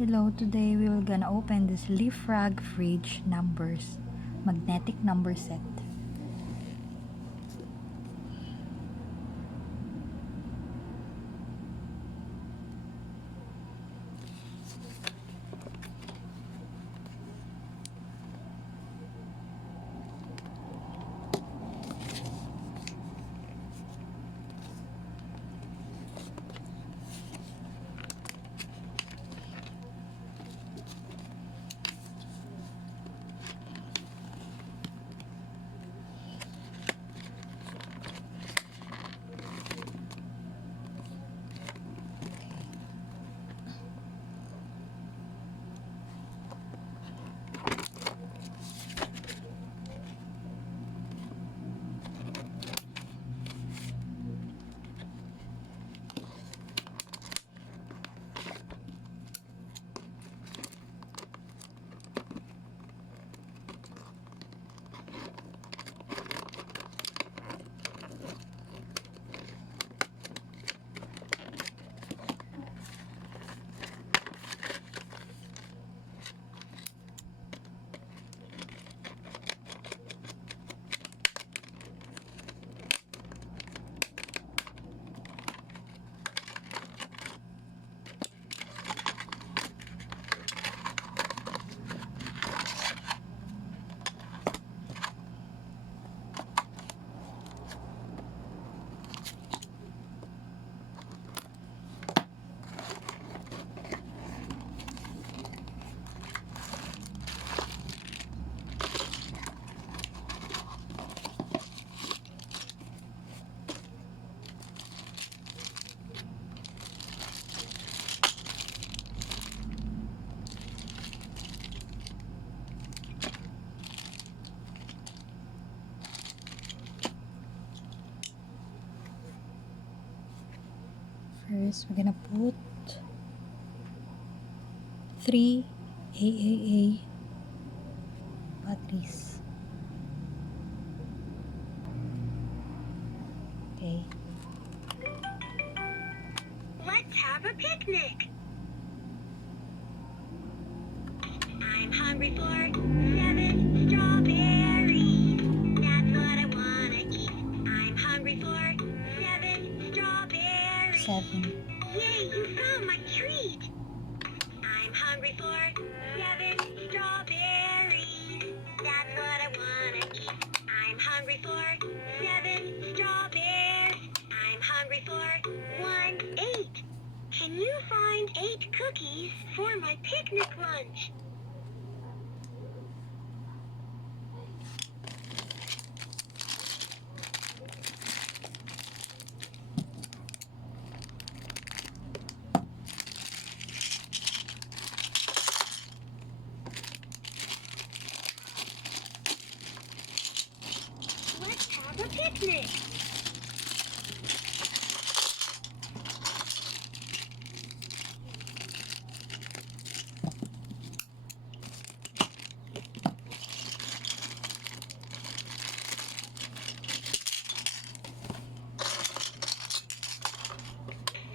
Hello, today we will gonna open this Leafrag fridge numbers magnetic number set. First, we're gonna put 3 AAA batteries. Okay. Let's have a picnic. I'm hungry for 7 strawberries. That's what I wanna eat. I'm hungry for 7 strawberries. 7. Yay, you found my treat. I'm hungry for 7 strawberries. That's what I wanna eat. I'm hungry for 7 strawberries. I'm hungry for 8. Can you find 8 cookies for my picnic lunch? Let's have a picnic.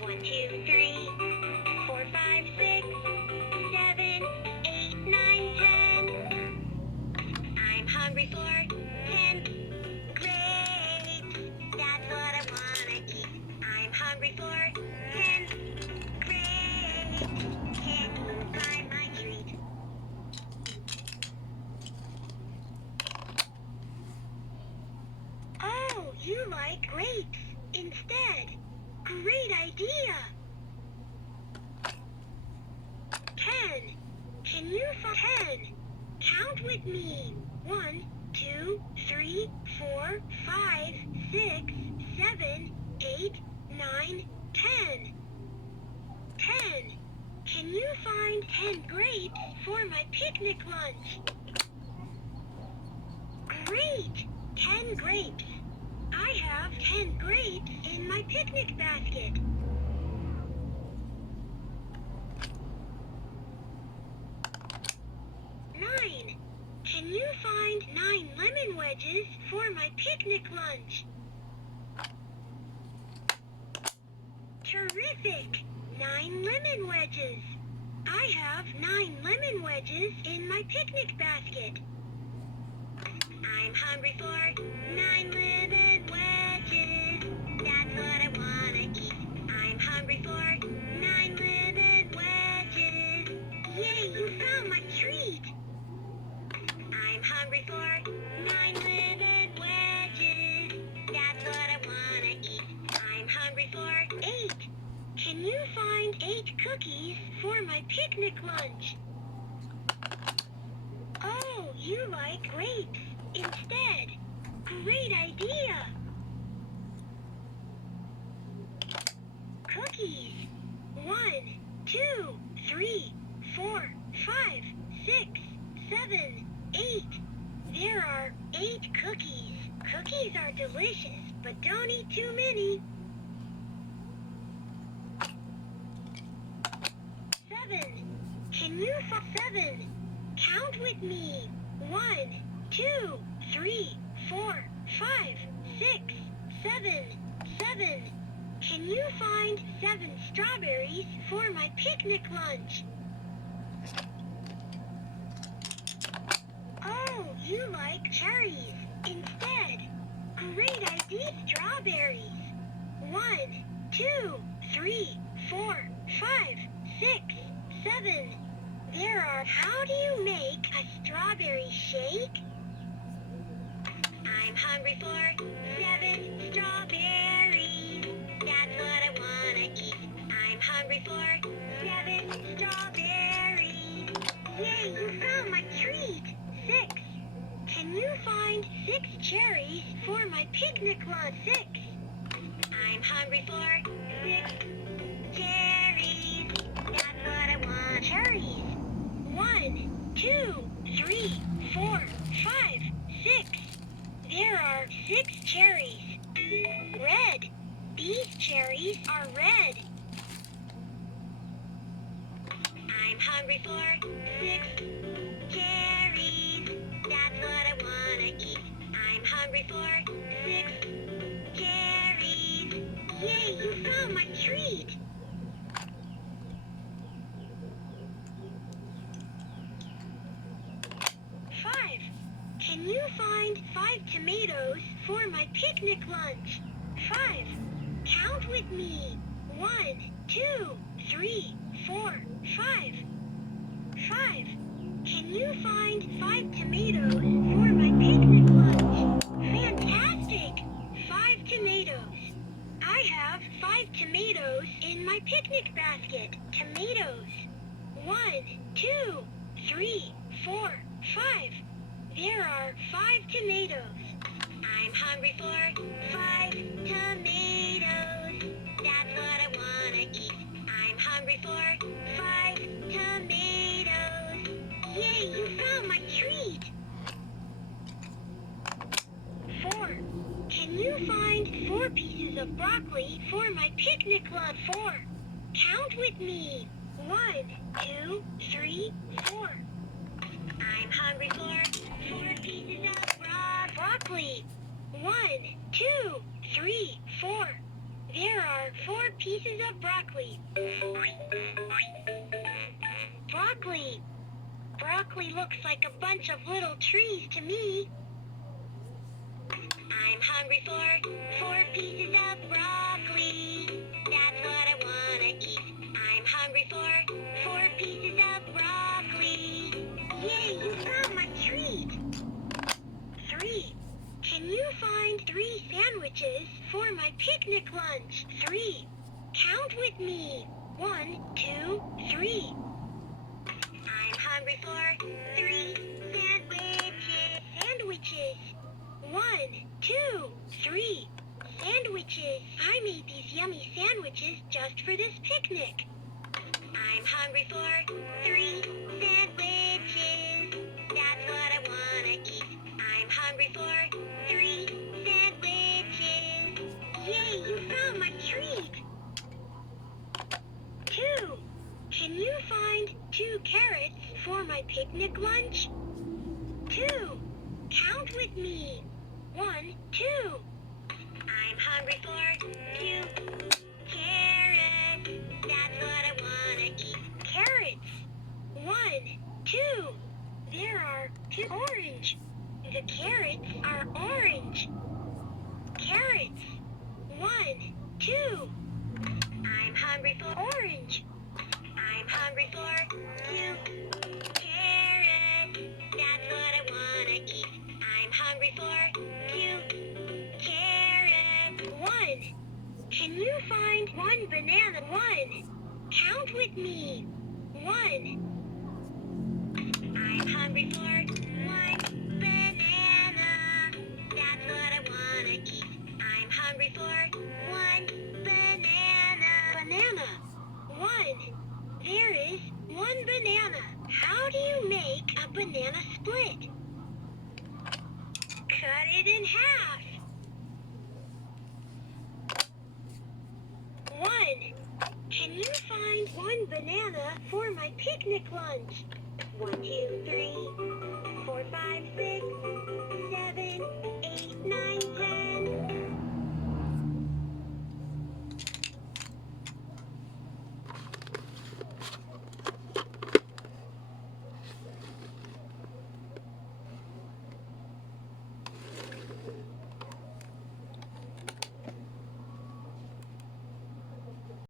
One, two, three, 4, 5, 6, 7, 8, 9, 10. I'm hungry for 10 grapes. That's what I wanna eat. I'm hungry for 10 grapes. Can you find my treat? Oh, you like grapes instead. Great idea. 10. Can you find 10? Count with me. 1, 2, 3, 4, 5, 6, 7, 8, 9, 10. 10. Can you find 10 grapes for my picnic lunch? Great! 10 grapes. I have 10 grapes in my picnic basket. 9. Can you find 9 lemon wedges for my picnic lunch? Terrific! 9 lemon wedges. I I have 9 lemon wedges in my picnic basket. I'm hungry for 9 lemon wedges. That's what I wanna eat. I'm hungry for 9 lemon wedges. Yay, you found my treat. I'm hungry for 9 lemon wedges. That's what I wanna eat. I'm hungry for 8. Can you find 8 cookies for my picnic lunch? Oh, you like grapes instead. Great idea. Cookies. 1, 2, 3, 4, 5, 6, 7, 8. There are 8 cookies. Cookies are delicious, but don't eat too many. 7. Can you find 7? Count with me. 1, 2, 3, 4, 5, 6, 7. 7. Can you find 7 strawberries for my picnic lunch? Oh, you like cherries instead. Great idea. Strawberries. 1, 2, 3, 4, 5, 6, 7. There are. How do you make a strawberry shake? I'm hungry for 7 strawberries. That's what I wanna eat. I'm hungry for 7 strawberries. Yay, you found my treat. 6. Can you find 6 cherries for my picnic lunch? 6. I'm hungry for 6 cherries. That's what I want. Cherries. 1, 2, 3, 4, 5, 6. There are 6 cherries. Red. These cherries are red. I'm hungry for 6 cherries. That's what I wanna eat. I'm hungry for 6 cherries. Yay, you found my treat. 5. Can you find 5 tomatoes for my picnic lunch? 5. Count with me. 1, 2, 3, 4, 5. 5. Can you find 5 tomatoes for my picnic lunch? Fantastic! 5 tomatoes. I have 5 tomatoes in my picnic basket. Tomatoes. 1, 2, 3, 4, 5. There are 5 tomatoes. I'm hungry for 5 tomatoes. That's what I wanna eat. I'm hungry for 5 tomatoes. Yay, you found my treat. 4. Can you find 4 pieces of broccoli for my picnic lunch? 4. Count with me. 1, 2, 3, 4. I'm hungry for 4 pieces of broccoli. 1, 2, 3, 4. There are 4 pieces of broccoli. Broccoli. Broccoli looks like a bunch of little trees to me. I'm hungry for 4 pieces of broccoli. That's what I wanna eat. I'm hungry for 4 pieces of broccoli. Yay, you found my treat. 3. Can you find 3 sandwiches for my picnic lunch? 3. Count with me. 1, 2, 3. I'm hungry for 3 sandwiches. Sandwiches. 1, 2, 3. Sandwiches. I made these yummy sandwiches just for this picnic. I'm hungry for 3 sandwiches. That's what I wanna eat. I'm hungry for 3 sandwiches. Yay, you found my treat. 2. Can you find 2 carrots for my picnic lunch? 2. Count with me. 1, 2. I'm hungry for 2 carrots. That's what I wanna eat. Carrots. two, orange. The carrots are orange. Carrots. 1, 2. I'm hungry for orange. I'm hungry for 2 carrots. That's what I wanna eat. I'm hungry for 2 carrots. 1. Can you find 1 banana? 1. Count with me. 1. I'm hungry for 1 banana. That's what I wanna eat. I'm hungry for 1 banana. Banana. 1. There is 1 banana. How do you make a banana split? Cut it in half. 1. Can you find 1 banana for my picnic lunch? 1, 2, 3, 4, 5, 6, 7,